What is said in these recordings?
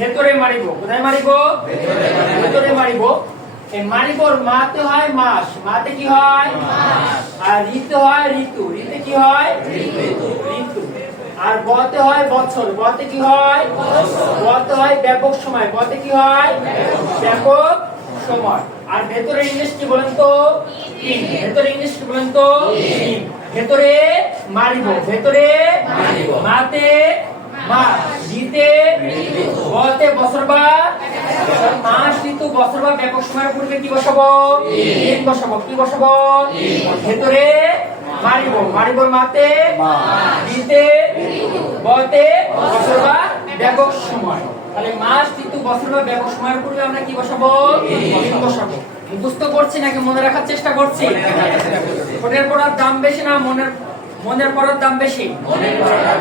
ভেতরে মারিব। কোথায় মারিব? ভেতরে মারিব। এই মারিবর মাতে হয় মাস, মাতে কি হয়? মাস। আর ঋতু হয় ঋতু, ঋতু কি হয়? ঋতু। আর বতে হয় বছর, বতে কি হয়? বতে হয় ব্যাপক সময়, বতে কি হয়? ব্যাপক সময়। আর ভেতরে ইংলিশ কি বলেন তো? ইন। ভেতরে ইংলিশ কি বলেন তো? ইন। ভেতরে মারিব, ভেতরে মারিব। মাতে মাস, ঋতে বতে বছর বা মাস, ঋতু, বছর বা ব্যাপক সময়ের পূর্বে কি বসাবো? ইন বসাবো। কি বসাবো? ভেতরে মারিব, মারিবর মাতে ঋতে বতে বছর বা ব্যাপক সময়। তাহলে মাস, ঋতু, বছর বা ব্যাপক সময়ের পূর্বে আমরা কি বসাবো? ইন বসাবো। মুখস্থ করছি নাকি মনে রাখার চেষ্টা করছি? ঠোঁটের পড়ার দাম বেশি না মনের পড়ার দাম বেশি?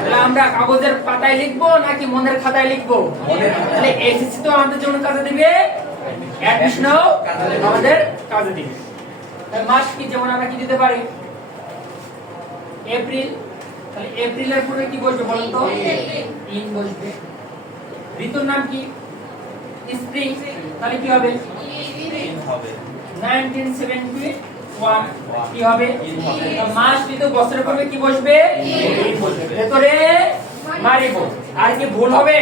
তাহলে আমরা কাগজের পাতায় লিখবো নাকি মনের খাতায় লিখবো? তাহলে এসএসসি তো আমাদের জন্য কাজে দিবে, অ্যাডমিশনও আমাদের কাজে দিবে। তাহলে মাস কি, যেমন আমরা কি দিতে পারি? এপ্রিল। তাহলে এপ্রিলের পরে কি বসবে বলেন তো? ইন বসবে। ঋতুর নাম কি? স্প্রিং। তাহলে কি হবে? ইন হবে। 1971 কি হবে? মাস, ঋতু, বছরের পরে কি বসবে? ইন বসবে। ভেতরে মারিব। আর কি ভুল হবে?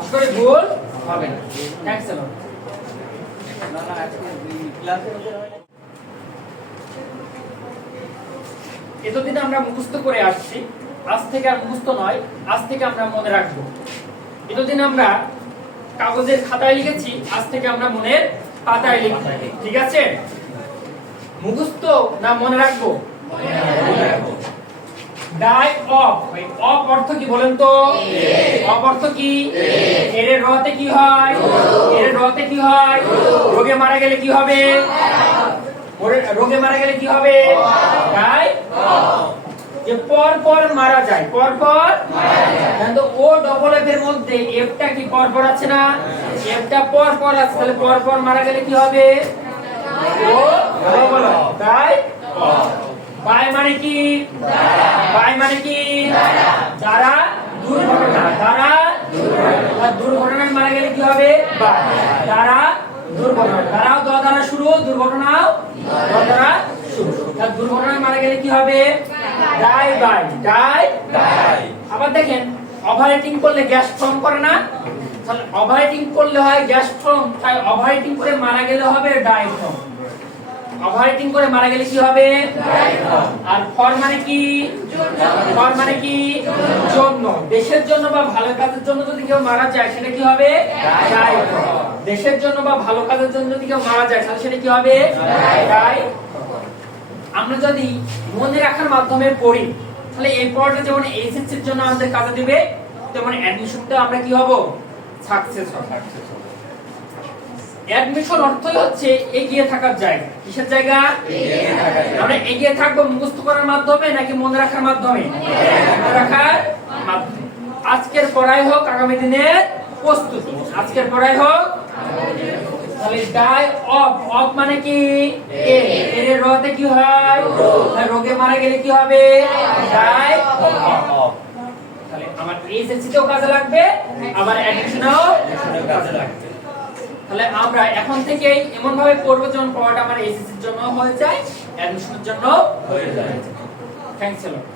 আসলে ভুল হবে না। থ্যাঙ্কস এ লট। এতদিন আমরা মুখস্থ করে আসছি, আজ থেকে আর মুখস্থ নয়, আজ থেকে আমরা মনে রাখবো। এতদিন আমরা কাগজের খাতায় লিখেছি, আজ থেকে আমরা মনের পাতায় লিখব। ঠিক আছে? মুখস্থ না মনে রাখবো? Die of. অফ অর্থ কি বলেন তো? অফ অর্থ কি? এর রতে কি হয়? এর রতে কি হয়? রোগে মারা গেলে কি হবে? রোগে মারা গেলে কি হবে? Die of. যে পর পর মারা যায়, পর পর মারা যায়। কিন্তু ও ডবল এফ এর মধ্যে এফটা কি পর পর আছে না? এফটা পর পর আছে, তাহলে পর পর মারা গেলে কি হবে? O double F. Die off. By মানে কি? বাই মানে কি? দ্বারা দুর্ঘটনা। দ্বারা দুর্ঘটনায় মারা গেলে কি হবে? বাই। দ্বারা দুর্ঘটনা। দ্বারাও দ দ্বারা শুরু, দুর্ঘটনাও দ দ্বারা শুরু। তাহলে দুর্ঘটনায় মারা গেলে কি হবে? Die by. Die by. আবার দেখেন, ওভারহিটিং করলে গ্যাস ফর্ম করে না? তাহলে ওভারহিটিং করলে হয় গ্যাস ফর্ম, তাই ওভারহিটিং করে মারা গেলে হবে ডাই ফর্ম। ওভারহিটিং করে মারা গেলে কি হবে? Die form. আর ফর মানে কি? ফর মানে কি? জন্য। দেশের জন্য বা ভালো কাজের জন্য যদি কেউ মারা যায় সেটা কি হবে? Die form. দেশের জন্য বা ভালো কাজের জন্য যদি কেউ মারা যায় তাহলে সেটা কি হবে? ডাই। আমরা যদি মনে রাখার মাধ্যমে পড়ি তাহলে এই পড়াটা যেমন এইচএসসির জন্য আমাদের কাজে দিবে, তেমন অ্যাডমিশনটা আমরা কি হব? সাকসেস হব। অ্যাডমিশন অর্থই হচ্ছে এগিয়ে থাকার জায়গা। কিসের জায়গা? এগিয়ে থাকার জায়গা। আমরা এগিয়ে থাকবো মুখস্থ করার মাধ্যমে নাকি মনে রাখার মাধ্যমে? মনে রাখার মাধ্যমে। আজকের পড়াই হোক আগামী দিনের প্রস্তুতি। আজকের পড়াই হোক। তাহলে ডাই অফ। অফ মানে কি? এর রতে কি হয়? রোগে মারা গেলে কি হবে? Die of. তাহলে আমার এইচএসসি তেও কাজে লাগবে, আবার অ্যাডমিশনেও কাজে লাগবে। তাহলে আমরা এখন থেকেই এমন ভাবে পড়বো যেমন পড়াটা আমার এইচএসসির জন্য হয়ে যায়, অ্যাডমিশনের জন্য হয়ে যায়। Thanks a lot.